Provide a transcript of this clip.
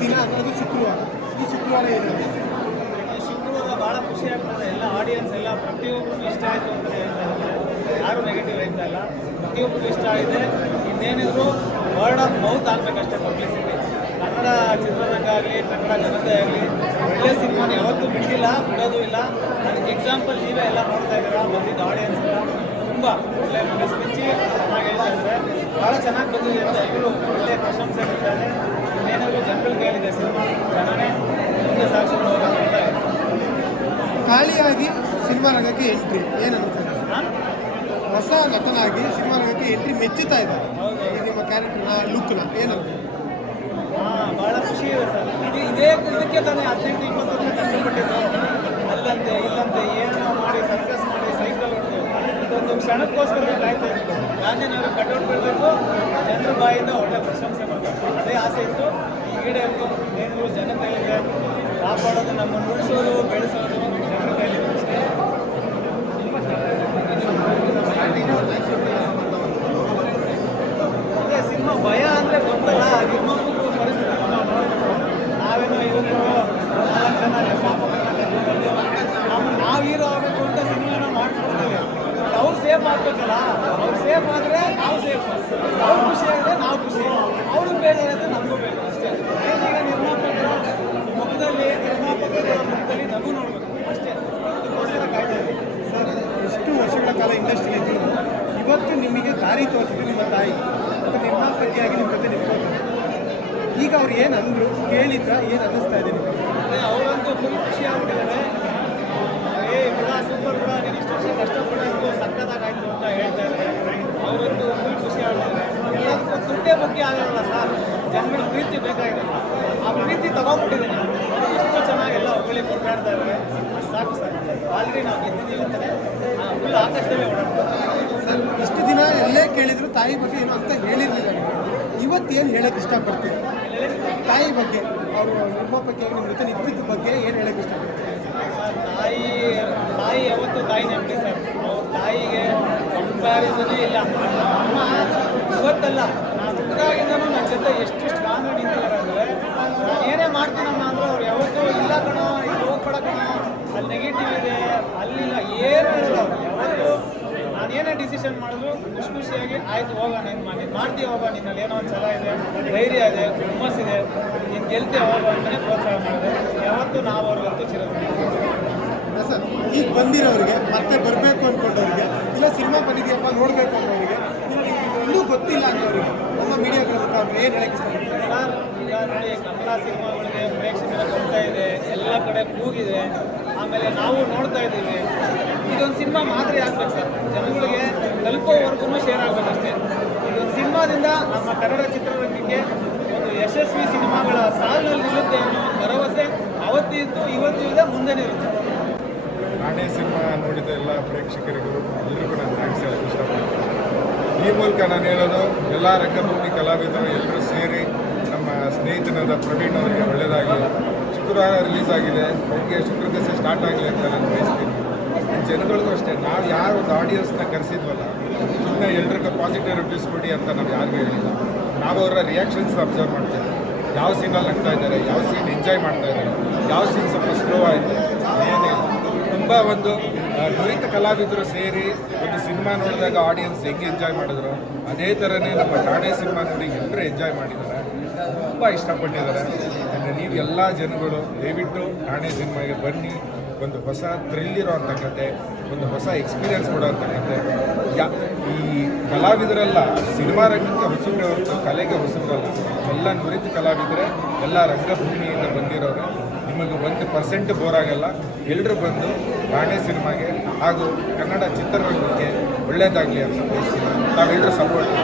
ದಿನ ಅದು ಶುಕ್ರವಾರ. ಈ ಶುಕ್ರವಾರ ಈ ಶುಕ್ರವಾರ ಭಾಳ ಖುಷಿ ಆಗ್ತದೆ. ಎಲ್ಲ ಆಡಿಯನ್ಸ್ ಎಲ್ಲ ಪ್ರತಿಯೊಬ್ಬರಿಗೂ ಇಷ್ಟ ಆಯಿತು ಅಂತ ಹೇಳ್ತಾ ಇದ್ದಾರೆ. ಯಾರು ನೆಗೆಟಿವ್ ಹೇಳ್ತಾ ಇಲ್ಲ. ಪ್ರತಿಯೊಬ್ಬರಿಗೂ ಇಷ್ಟ ಆಗಿದೆ. ಇನ್ನೇನಿದ್ರು ವರ್ಡ್ ಆಫ್ ಮೌತ್ ಆಗ್ಬೇಕಷ್ಟೇ ಪಬ್ಲಿಸಿಟಿ ಕನ್ನಡ ಚಿತ್ರರಂಗ ಆಗಲಿ, ಕನ್ನಡ ಜನತೆ ಆಗಲಿ, ಒಳ್ಳೆ ಸಿನಿಮಾನ ಯಾವತ್ತೂ ಬಿಟ್ಟಿಲ್ಲ ಬಿಡೋದು ಇಲ್ಲ. ಅದಕ್ಕೆ ಎಕ್ಸಾಂಪಲ್ ನೀವೇ ಎಲ್ಲ ನೋಡ್ತಾ ಇದ್ದೀರಾ? ಬಂದಿದ್ದ ಆಡಿಯನ್ಸ್ ಎಲ್ಲ ತುಂಬ ಒಳ್ಳೆ ಮನಸ್ಸು ಚೆನ್ನಾಗಿ ಹೇಳ್ತಾ ಇದ್ದಾರೆ. ಭಾಳ ಚೆನ್ನಾಗಿ ಬಂದಿದೆ ಅಂತ ಎಲ್ಲರೂ ಒಳ್ಳೆ ಪ್ರಶಂಸೆ ಕೊಡ್ತಾರೆ ಇನ್ನೇನಾದರೂ ಜನಗಳ ಕೈಯಲ್ಲಿದೆ ಸಿನಿಮಾ ಜನನೇ ಮುಂದೆ ಸಾಗಿಸ್ಕೊಂಡು ಹೋಗೋದು ಅಂತ ಖಾಲಿಯಾಗಿ ಸಿನಿಮಾ ರಂಗಕ್ಕೆ ಎಂಟ್ರಿ ಏನಂತ ಹೊಸ ನಟನಾಗಿ ಸಿನಿಮಾ ರಂಗಕ್ಕೆ ಎಂಟ್ರಿ ಮೆಚ್ಚುತ್ತಾ ಇದ್ದಾರೆ. ನಿಮ್ಮ ಕ್ಯಾರೆಕ್ಟರ್ನ ಲುಕ್ನ ಏನಂತ ಬಹಳ ಖುಷಿ ಇದೆ ಸರ್. ಇದು ಇದೇ ಇದಕ್ಕೆ ತಾನೇ ಹದಿನೆಂಟು, ಇಪ್ಪತ್ತು ವರ್ಷ ಕಷ್ಟಪಟ್ಟಿದ್ದು. ಅಲ್ಲಂತೆ, ಇಲ್ಲಂತೆ, ಏನೋ ಮಾಡಿ ಸರ್ಕಸ್ ಮಾಡಿ ಸೈಕಲ್ ಇದೊಂದು ಕ್ಷಣಕ್ಕೋಸ್ಕರ ಕಾಯ್ತಾ ಇತ್ತು ಗಾಂಧಿನವರು ಕಟೌಟ್ ಬಿಡಬೇಕು ಜನರ ಬಾಯಿಂದ ಒಳ್ಳೆ ಪ್ರಶಂಸೆ ಬರಬೇಕು ಅದೇ ಆಸೆ ಇತ್ತು. ಈಡೇರಿತು ಏನು ಜನ ಕೈಲಿದೆ ಕಾಪಾಡೋದು ನಮ್ಮನ್ನು ಉಳಿಸೋದು ಬೆಳೆಸೋದು ಜನರ ಕೈಲಿದೆ ಅದೇ ಸಿನಿಮಾ ಭಯ ಅಂದರೆ ಗೊತ್ತಲ್ಲ ನಿರ್ಮಾಪಕರು ಪರಿಸ್ಥಿತಿ ನಾವೇನೋ ಇವರು ನಾಲ್ಕು ಜನ ನಾವು ಹೀರೋ ಆಗಬೇಕು ಅಂತ ಸಿನಿಮಾನ ಮಾಡಿಸ್ಕೊಡ್ತೇವೆ ಅವ್ರು ಸೇಫ್ ಆಗ್ಬೇಕಲ್ಲ, ಅವ್ರು ಸೇಫ್ ಆದರೆ ನಾವು ಸೇಫ್. ಅವ್ರು ಖುಷಿ ಆದರೆ ನಾವು ಖುಷಿ. ಅವ್ರಿಗೆ ಬೇಜಾರಾದ್ರೆ ನಮಗೂ ಬೇಕು ಅಷ್ಟೇ ಏನೀಗ ನಿರ್ಮಾಪಕರು ಮುಖದಲ್ಲಿ ನಿರ್ಮಾಪಕರ ಮುಖದಲ್ಲಿ ನಗು ನೋಡಬೇಕು ಅಷ್ಟೇ ಅದಕ್ಕೋಸ್ಕರ ಕಾಯ್ತಾ ಇದ್ದೀವಿ ಸರ್ ಎಷ್ಟು ವರ್ಷಗಳ ಕಾಲ ಇಂಡಸ್ಟ್ರಿ ಇದ್ದು ಇವತ್ತು ನಿಮಗೆ ದಾರಿ ತೋರಿಸಿದ್ರು ನಿಮ್ಮ ತಾಯಿ. ಮತ್ತು ನಿರ್ಮಾಪಕಿಯಾಗಿ ನಿಮ್ಮ ಜೊತೆ ನಿಂತ್ಕೊಳ್ತಾರೆ ಈಗ ಅವ್ರು ಏನು ಅಂದರು, ಕೇಳಿದ್ರ ಏನು ಅನ್ನಿಸ್ತಾ ಇದೆ ನಿಮಗೆ? ಅವರಂತೂ ಫುಲ್ ಖುಷಿ ಆಗ್ಬಿಟ್ಟಿದ್ದಾರೆ. ಏ, ಬಿಡ ಸೂಪರ್ ಕೂಡ ನೀನು ಇಷ್ಟು ವರ್ಷ ಕಷ್ಟಪಡೋದು ಸಕ್ಕದಾಗಾಯ್ತು ಅಂತ ಹೇಳ್ತಾ ಇದ್ದಾರೆ. ಅವರಂತೂ ಫುಲ್ ಖುಷಿ ಆಗ್ತಾರೆ ಎಲ್ಲದಕ್ಕೂ ದುಡ್ಡೇ ಮುಖ್ಯ ಆಗಲ್ಲ, ಸರ್. ಜನಗಳ ಪ್ರೀತಿ ಬೇಕಾಗಿದೆ. ಆ ಪ್ರೀತಿ ತಗೊಂಡ್ಬಿಟ್ಟಿದೆ ಎಲ್ಲ ಕೊಂಡಾಡ್ತಾ ಇದ್ದಾರೆ ಸಾಕು ಸರ್ ಆಲ್ರೆಡಿ ನಾವು ಗೆದ್ದಿದ್ದೀವಿ ಅಂತಲೇ ಫುಲ್ ಆಕಾಶದಲ್ಲೇ ಓಡಾಡ್ತಾರೆ ಇಷ್ಟು ದಿನ ಎಲ್ಲೇ ಕೇಳಿದ್ರು ತಾಯಿ ಬಗ್ಗೆ ಏನು ಅಂತ ಹೇಳಿರಲಿಲ್ಲ ಇವತ್ತೇನು ಇವತ್ತು ಏನು ಹೇಳಕ್ಕೆ ಇಷ್ಟಪಡ್ತೀವಿ ತಾಯಿ ಬಗ್ಗೆ ಅವರು ನಿರ್ಮಾಪಕಿಯಾಗಿ ನಿಮ್ಮ ಜೊತೆ ನಿಂತಿದ್ದ ಬಗ್ಗೆ ಏನು ಹೇಳಕ್ಕೆ ಇಷ್ಟಪಡ್ತೀವಿ ತಾಯಿ ತಾಯಿ ಯಾವತ್ತೂ ತಾಯಿ ನೆಮ್ಮದಿ ಸರ್. ಅವ್ರ ತಾಯಿಗೆ ಕಂಪ್ಯಾರಿಸನೇ ಇಲ್ಲ. ಅಮ್ಮ ಇವತ್ತಲ್ಲ ನಾನು ನನ್ನ ಜೊತೆ ಎಷ್ಟು ಸ್ಟ್ರಾಂಗ್ ನಿಂತಿದ್ದಾರೆ ಅಂದರೆ ನಾನು ಏನೇ ಮಾಡ್ತೀನಮ್ಮ ಅಂದ್ರೆ ಅವ್ರು ಯಾವತ್ತೂ ಇಲ್ಲಿ ಕಣೋ ಅಲ್ಲಿ ನೆಗೆಟಿವ್ ಇದೆ ಅಲ್ಲಿಲ್ಲ ಏನು ಹೇಳಲ್ಲ ಅವ್ರು ಯಾವತ್ತೂ ಡಿಸಿಷನ್ ಮಾಡಿದ್ರು ಖುಷಿ ಖುಷಿಯಾಗಿ ಆಯ್ತು ಹೋಗ ನೀನು ಮಾಡಿ ಮಾಡ್ತೀವಿ ಹೋಗ ನಿನ್ನಲ್ಲಿ ಏನೋ ಒಂದು ಛಲ ಇದೆ ಧೈರ್ಯ ಇದೆ ಹುಮ್ಮಸ್ಸಿದೆ ನೀನು ಗೆಲ್ತೀಯ ಹೋಗ ಅಂತಲೇ ಪ್ರೋತ್ಸಾಹ ಮಾಡಿದೆ. ಯಾವತ್ತೂ ನಾವು ಅವ್ರಿಗಂತೂ ಚಿರತೆ. ಸರ್ ಈಗ ಬಂದಿರೋರಿಗೆ ಮತ್ತೆ ಬರಬೇಕು ಅಂದ್ಕೊಂಡವ್ರಿಗೆ ಇಲ್ಲ ಸಿನಿಮಾ ಬಂದಿದೆಯಪ್ಪ ನೋಡಬೇಕು ಅನ್ನೋರಿಗೆ ಇನ್ನೂ ಗೊತ್ತಿಲ್ಲ ಅನ್ನೋರಿಗೆ ನಮ್ಮ ಮೀಡಿಯಾಗಳ ಮುಖಾಂತರ ಏನು ಹೇಳಕ್ಕೆ ಸರ್ ಈಗ ನೋಡಿ ಕನ್ನಡ ಸಿನಿಮಾಗಳಿಗೆ ಪ್ರೇಕ್ಷಕರ ಬರ್ತಾ ಇದೆ ಎಲ್ಲ ಕಡೆ ಕೂಗಿದೆ. ಆಮೇಲೆ ನಾವು ನೋಡ್ತಾ ಇದ್ದೀವಿ. ಇದೊಂದು ಸಿನಿಮಾ ಮಾದರಿ ಆಗ್ಬೇಕು ಸರ್. ಜನಗಳಿಗೆ ತಲುಪೋವರೆಗೂ ಶೇರ್ ಆಗಬೇಕಷ್ಟೇ. ಇದು ಸಿನಿಮಾದಿಂದ ನಮ್ಮ ಕನ್ನಡ ಚಿತ್ರರಂಗಕ್ಕೆ ಒಂದು ಯಶಸ್ವಿ ಸಿನಿಮಾಗಳ ಸಾಲಿನಲ್ಲಿ ನಿಲ್ಲುತ್ತೆ ಅನ್ನೋ ಭರವಸೆ ಅವತ್ತು ಇವತ್ತು ಇದೆ, ಮುಂದೆನೇ ಇರುತ್ತೆ. ನಾನೇ ಸಿನಿಮಾ ನೋಡಿದ ಎಲ್ಲ ಪ್ರೇಕ್ಷಕರಿಗೂ ಎಲ್ಲರೂ ಕೂಡ ಥ್ಯಾಂಕ್ಸ್ ಹೇಳಕ್ಕೆ ಇಷ್ಟಪಡ್ತೀನಿ. ಈ ಮೂಲಕ ನಾನು ಹೇಳೋದು, ಎಲ್ಲ ರಂಗಭೂಮಿ ಕಲಾವಿದರು ಎಲ್ಲರೂ ಸೇರಿ ನಮ್ಮ ಸ್ನೇಹಿತನಾದ ಪ್ರವೀಣ್ ಅವರಿಗೆ ಒಳ್ಳೆಯದಾಗಲಿ ಶುಕ್ರವಾರ ರಿಲೀಸ್ ಆಗಿದೆ. ಅವರಿಗೆ ದಿವಸ ಸ್ಟಾರ್ಟ್ ಆಗಲಿ ಅಂತ ನಾನು ಬಯಸ್ತೀನಿ. ಜನಗಳಿಗೂ ಅಷ್ಟೇ, ನಾವು ಯಾರು ಒಂದು ಆಡಿಯನ್ಸ್ನ ಕರೆಸಿದ್ವಲ್ಲ ಸುಮ್ಮನೆ ಎಲ್ರಿಗೂ ಪಾಸಿಟಿವ್ ರಿವ್ಯೂಸ್ ಕೊಡಿ ಅಂತ ನಾವು ಯಾರಿಗೂ ಹೇಳಿಲ್ಲ. ನಾವು ಅವರ ರಿಯಾಕ್ಷನ್ಸ್ ಅಬ್ಸರ್ವ್ ಮಾಡ್ತೀವಿ. ಯಾವ ಸೀನಲ್ಲಿ ನಗ್ತಾ ಇದ್ದಾರೆ, ಯಾವ ಸೀನ್ ಎಂಜಾಯ್ ಮಾಡ್ತಾ ಇದ್ದಾರೆ, ಯಾವ ಸೀನ್ ಸ್ವಲ್ಪ ಸ್ಲೋ ಆಯಿತು ಏನೇ ತುಂಬ ಒಂದು ನುರಿತ ಕಲಾವಿದರು ಸೇರಿ ಒಂದು ಸಿನಿಮಾ ನೋಡಿದಾಗ ಆಡಿಯನ್ಸ್ ಹೆಂಗೆ ಎಂಜಾಯ್ ಮಾಡಿದ್ರು, ಅದೇ ಥರನೇ ನಮ್ಮ ಠಾಣೆ ಸಿನಿಮಾ ನೋಡಿ ಎಲ್ಲರೂ ಎಂಜಾಯ್ ಮಾಡಿದ್ದಾರೆ. ತುಂಬ ಇಷ್ಟಪಟ್ಟಿದ್ದಾರೆ. ಅಂದರೆ ನೀವು ಎಲ್ಲ ಜನಗಳು ದಯವಿಟ್ಟು ಠಾಣೆ ಸಿನಿಮಾಗೆ ಬನ್ನಿ. ಒಂದು ಹೊಸ ಥ್ರಿಲ್ ಇರೋವಂಥ ಕತೆ, ಒಂದು ಹೊಸ ಎಕ್ಸ್ಪೀರಿಯನ್ಸ್ ಕೊಡೋವಂಥ ಕತೆ. ಯಾ, ಈ ಕಲಾವಿದರೆಲ್ಲ ಸಿನಿಮಾ ರಂಗಕ್ಕೆ ಹೊಸಬ್ರೆ ಕಲೆಗೆ ಹೊಸಬ್ರಲ್ಲ, ಎಲ್ಲ ನುರಿತ ಕಲಾವಿದರೆ ಎಲ್ಲ ರಂಗಭೂಮಿಯಿಂದ ಬಂದಿರೋರು. ನಿಮಗೆ ಒಂದು ಪರ್ಸೆಂಟ್ ಬೋರ್ ಆಗಲ್ಲ. ಎಲ್ಲರೂ ಬಂದು ಠಾಣೆ ಸಿನಿಮಾಗೆ ಹಾಗೂ ಕನ್ನಡ ಚಿತ್ರರಂಗಕ್ಕೆ ಒಳ್ಳೆಯದಾಗಲಿ ಅಂತ ಬಯಸ್ತೀನಿ. ತಾವೆಲ್ಲರೂ ಸಪೋರ್ಟ್